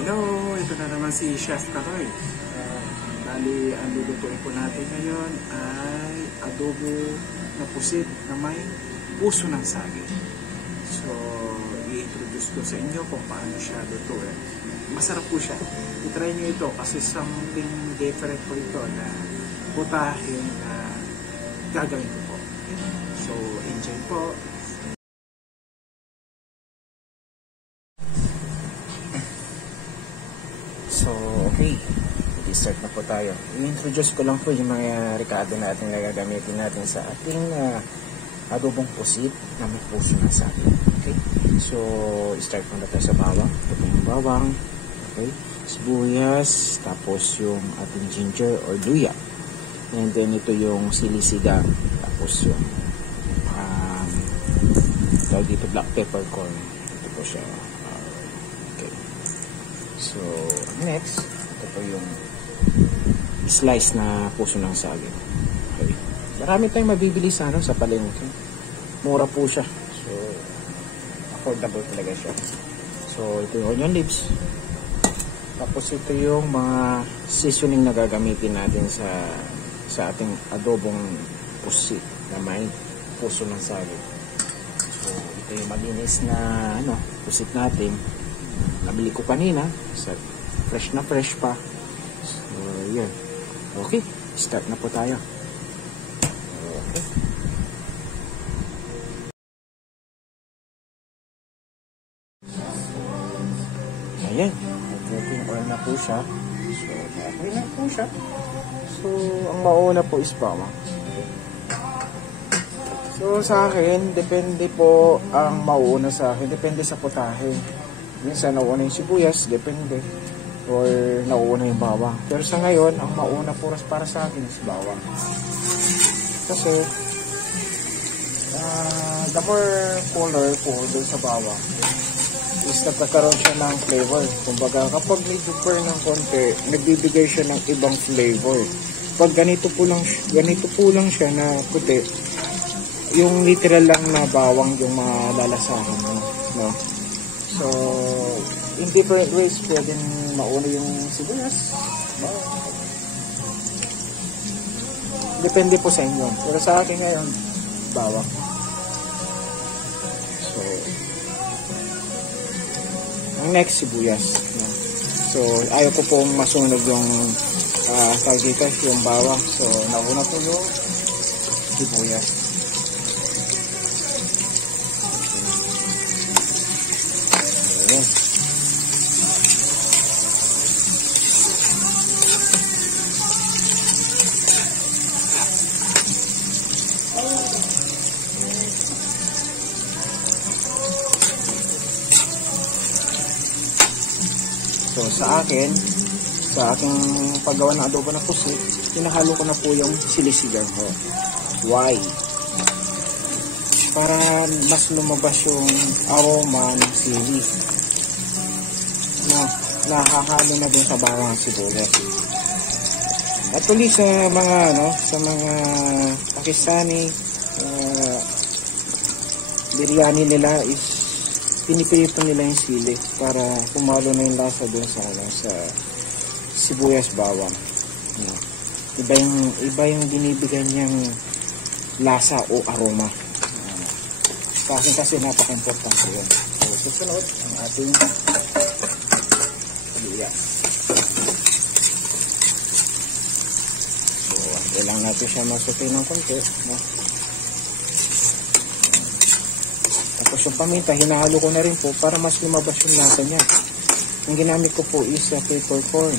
Hello! Ito na naman si Chef Karoy. Bali, ang lulutuin po natin ngayon ay adobo na pusit na may puso ng saging. So, i-introduce ko sa inyo kung paano siya lutuin. Masarap po siya. I-try nyo ito kasi something different po ito na putahe na gagawin ko po. So, enjoy po. So, okay. I-start na po tayo. I-introduce ko lang po yung mga rekado natin na gagamitin natin sa ating adobong pusit na may puso ng saging. Okay? So, start muna tayo sa bawang. Ito po yung bawang. Okay? Sibuyas. Tapos yung ating ginger or luya. And then, ito yung sili-sigang. Tapos yung tawag dito black peppercorn. Ito po siya. Okay. So, next, ito po yung slice na puso ng saging. Okay. Marami tayong mabibili sa palengke. Mura po siya. So, affordable talaga siya. So, ito yung onion leaves. Tapos ito yung mga seasoning na gagamitin natin sa ating adobong pusit na may puso ng saging. So, ito yung malinis na pusit natin. Nabili ko kanina. Fresh na fresh pa. So, yun. Okay. Start na po tayo. Okay. Ayan. Nag-working oil na po siya. So, okay na po siya. So, ang mauna po is bawang. So, sa akin, depende po ang mauuna sa akin. Depende sa putahe. Minsan, nauuna yung sibuyas. Depende. Or, nauuna yung bawang. Pero sa ngayon, ang mauna po para sa akin is bawang. Kasi, the more color po doon sa bawang, is nagkakaroon siya ng flavor. Kumbaga, kapag medyo burn ng konti, nagbibigay siya ng ibang flavor. Pag ganito po lang siya na puti, yung literal lang na bawang yung mga lalasahan mo, no? So, in different ways, pwedeng mauna yung sibuyas, bawang. Depende po sa inyo. Pero sa akin ngayon, bawang. So, ang next, sibuyas. No? So, ayaw ko pong masunog yung tawag yung bawang. So, nauna po yung sibuyas. So, sa aking paggawa ng adobo na pusit, pinahalo ko na po yung sili-sigang ho. Why? Para mas lumabas yung aroma ng sili na nakahalo na dun sa bawang sibuyas. At ulit sa mga Pakistani biryani nila is pinipirito nila yung sili para pumalo na yung lasa dun sa sibuyas bawang. Iba yung binibigyan niyang lasa o aroma. Kasi napaka-importante yun. So, susunod ang ating luya. So, kailangan natin siya masutin ng konti. No? Tapos yung paminta, hinahalo ko na rin po para mas lumabas yung lasa niya. Ang ginamit ko po is peppercorn,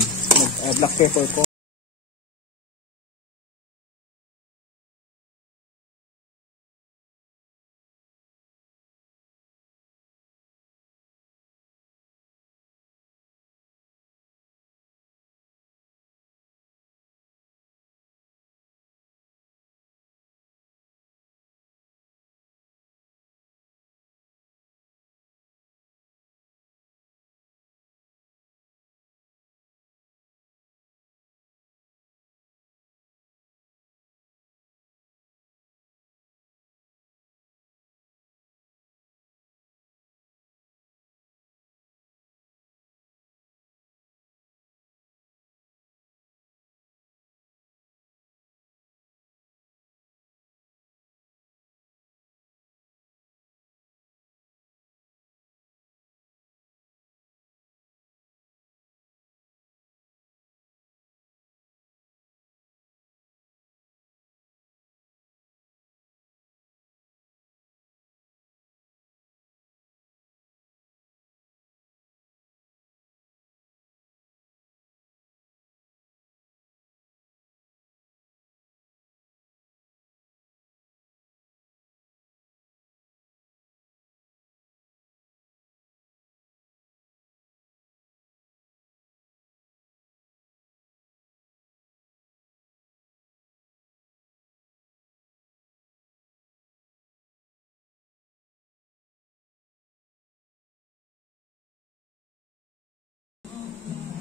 black peppercorn.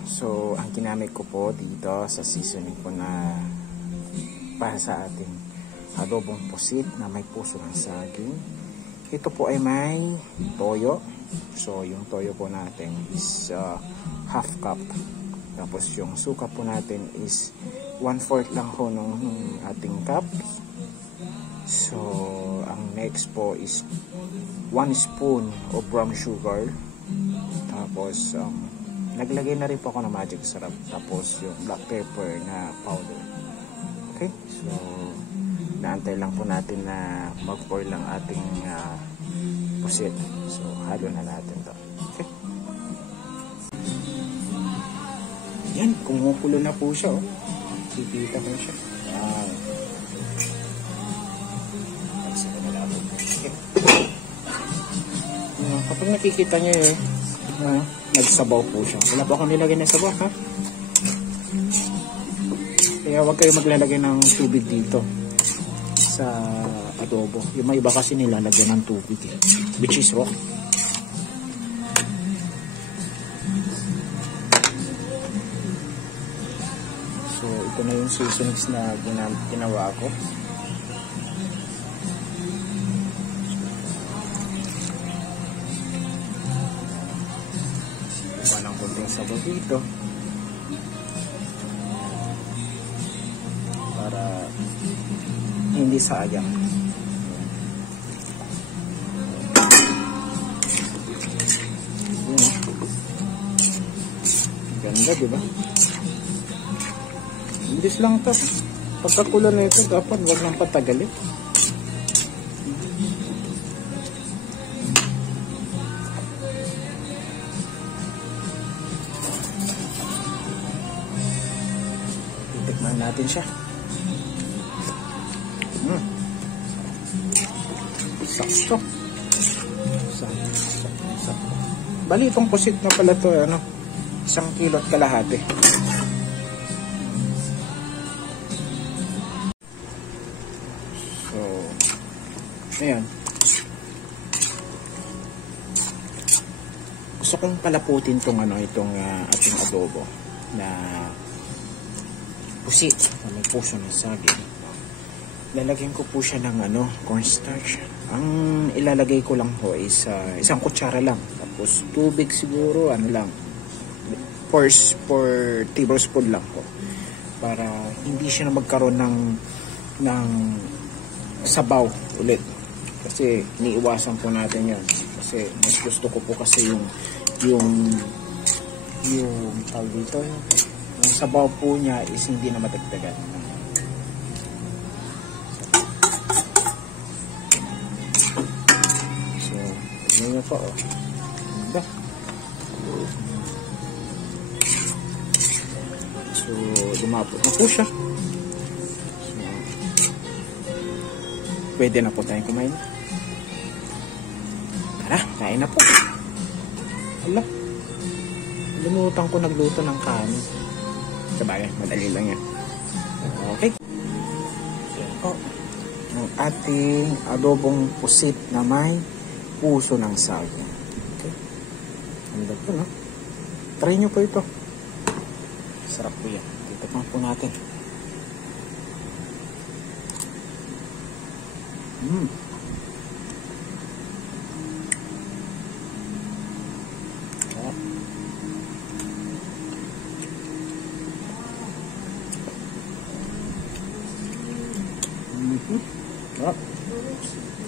So, ang ginamit ko po dito sa seasoning po na para sa ating adobong pusit na may puso ng saging. Ito po ay may toyo. So, yung toyo po natin is half cup. Tapos, yung suka po natin is 1/4 lang po ng ating cup. So, ang next po is 1 spoon of brown sugar. Tapos, naglagay na rin po ako ng magic syrup. Tapos, yung black pepper na powder. Okay? So, naantay lang po natin na mag-pour lang ating pusit. So, halo na natin to. Okay? Yan, kumukulo na po siya. Oh. Kikita ko siya. Wow. Okay. Kapag nakikita nyo nagsabaw po siya. Wala pa akong nilagay ng sabaw, ha? Kaya huwag kayo maglalagay ng tubig dito sa adobo. Yung may iba kasi nilalagyan ng tubig which is wrong. So ito na yung seasonings na ginawa ko. Iba ng konting sabaw dito para hindi sayang. Ganda, diba? Bilis lang to. Pagkakulo na ito, dapat wag nang patagalin. Titikman natin siya. Sakto. Sakto. Bali itong pusit na pala to, 1 kilo at kalahati. So, ayan. Gusto kong palaputin tong itong ating adobo na pusit na may puso ng saging. Lalagyan ko po siya ng cornstarch. Ang ilalagay ko lang po is 1 kutsara lang. Tapos tubig siguro lang 4 tablespoon lang po. Para hindi siya na magkaroon ng sabaw ulit. Kasi iniiwasan po natin yan. Kasi mas gusto ko po kasi yung tawag dito, yung sabaw po niya is hindi na madagdagan. Ngayon po, Ganda. So, lumapot na po siya. So, pwede na po tayong kumain. Tara, kain na po. Hala. Limutan ko nagluto ng kanin. Sabagay, madali lang yan. Okay. Yan po. Ang ating adobong pusit na may puso ng saging. Okay. Ganda po, no? Try nyo po ito. Sarap po yan. Titikman po natin.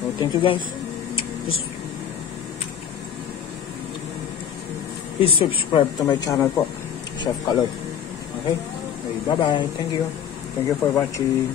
So, thank you guys. Please subscribe to my channel po, Chef Kaloy. Okay? Bye-bye. Thank you. Thank you for watching.